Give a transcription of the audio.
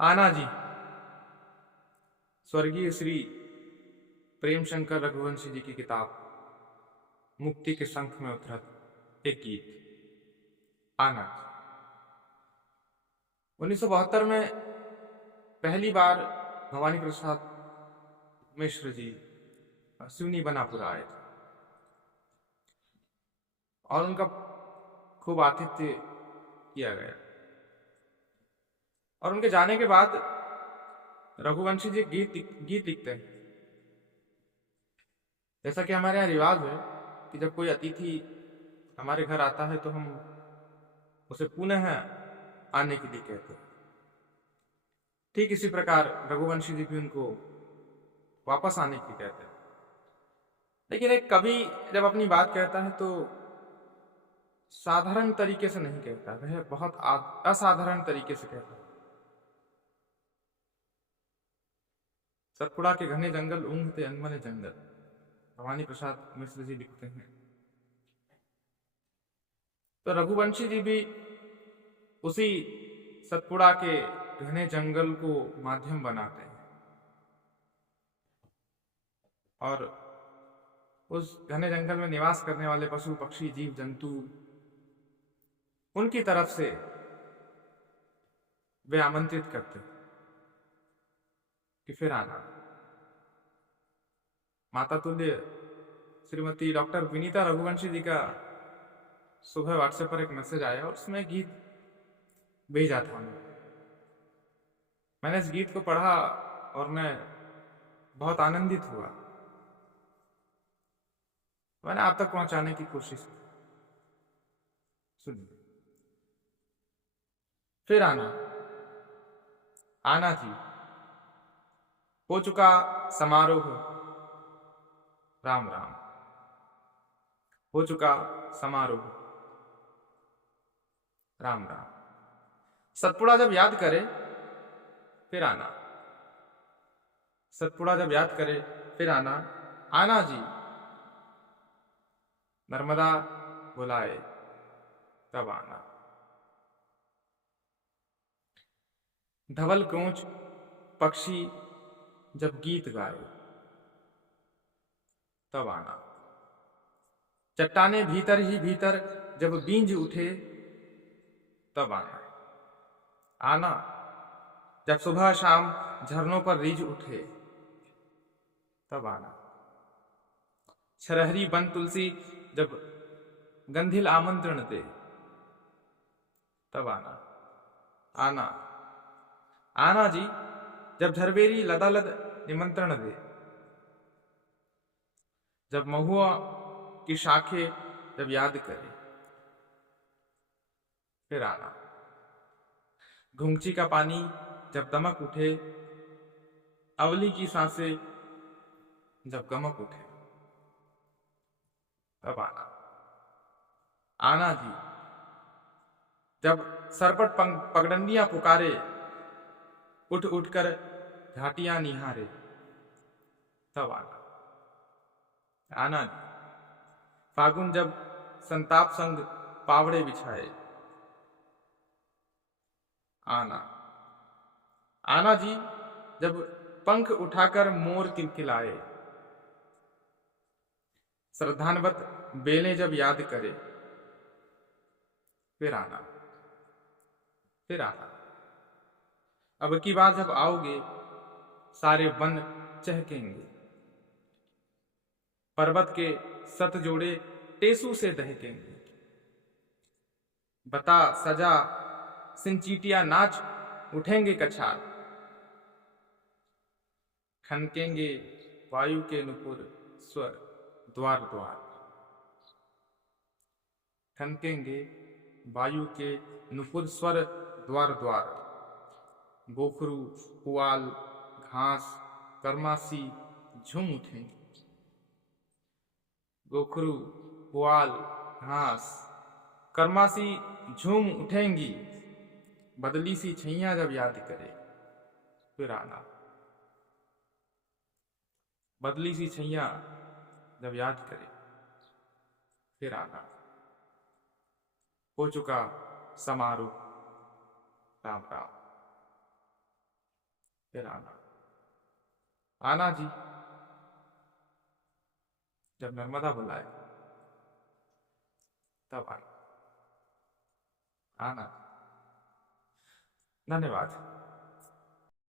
आना जी। स्वर्गीय श्री प्रेम शंकर रघुवंशी जी की किताब मुक्ति के शंख में उतरत एक गीत। आना जी। 1972 में पहली बार भवानी प्रसाद मिश्र जी सिवनी बनापुर आए थे और उनका खूब आतिथ्य किया गया। और उनके जाने के बाद रघुवंशी जी गीत लिखते हैं। जैसा कि हमारे यहाँ रिवाज है कि जब कोई अतिथि हमारे घर आता है तो हम उसे पुनः आने के लिए कहते हैं। ठीक इसी प्रकार रघुवंशी जी भी उनको वापस आने के लिए कहते हैं। लेकिन एक कवि जब अपनी बात कहता है तो साधारण तरीके से नहीं कहता, वह बहुत असाधारण तरीके से कहता है। सतपुड़ा के घने जंगल ऊँघते अनमने जंगल, भवानी प्रसाद मिश्र जी लिखते हैं। तो रघुवंशी जी भी उसी सतपुड़ा के घने जंगल को माध्यम बनाते हैं और उस घने जंगल में निवास करने वाले पशु पक्षी जीव जंतु उनकी तरफ से वे आमंत्रित करते कि फिर आना। माता तुल्य श्रीमती डॉक्टर विनीता रघुवंशी जी का सुबह व्हाट्सएप पर एक मैसेज आया और उसमें गीत भेजा था। मैंने इस गीत को पढ़ा और मैं बहुत आनंदित हुआ। मैंने आप तक पहुंचाने की कोशिश की। सुनिए। फिर आना। आना जी। हो चुका समारोह, राम राम। हो चुका समारोह, राम राम। सतपुड़ा जब याद करे फिर आना। सतपुड़ा जब याद करे फिर आना। आना जी। नर्मदा बुलाए तब आना। धवल क्रोंच पक्षी जब गीत गाए तब आना। चट्टाने भीतर ही भीतर जब बींज उठे तब आना। आना जब सुबह शाम झरनों पर रीझ उठे तब आना। छरहरी बन तुलसी जब गंधिल आमंत्रण दे तब आना। आना। आना जी जब झरबेरी लदालद निमंत्रण दे, जब महुआ की शाखे जब याद करे फिर आना। घुंगची का पानी जब दमक उठे, अवली की सांसें जब गमक उठे तब आना। आना जी जब सरपट पगडंडियां पुकारे, उठ उठकर घाटियां निहारे तब आना। आना जी फागुन जब संताप संग पावड़े बिछाए। आना। आना जी जब पंख उठाकर मोर किलकिलाए, श्रद्धानवत बेलें जब याद करे फिर आना। फिर आना। अब की बार जब आओगे सारे वन चहकेंगे, पर्वत के सत जोड़े टेसू से दहकेंगे। बता सजा सिंचीटिया नाच उठेंगे कछार, खनकेंगे वायु के नुपुर स्वर द्वार द्वार। खनकेंगे वायु के नुपुर स्वर द्वार द्वार। गोखरू पुआल घास करमासी झूम उठेंगे। गोखरू पुआल घास करमासी झूम उठेंगी। बदली सी छैया जब याद करे फिर आना। बदली सी छैया जब याद करे फिर आना। हो चुका समारोह, राम राम। फिर आना। आना जी, जब नर्मदा बुलाए तब आना। आना। धन्यवाद।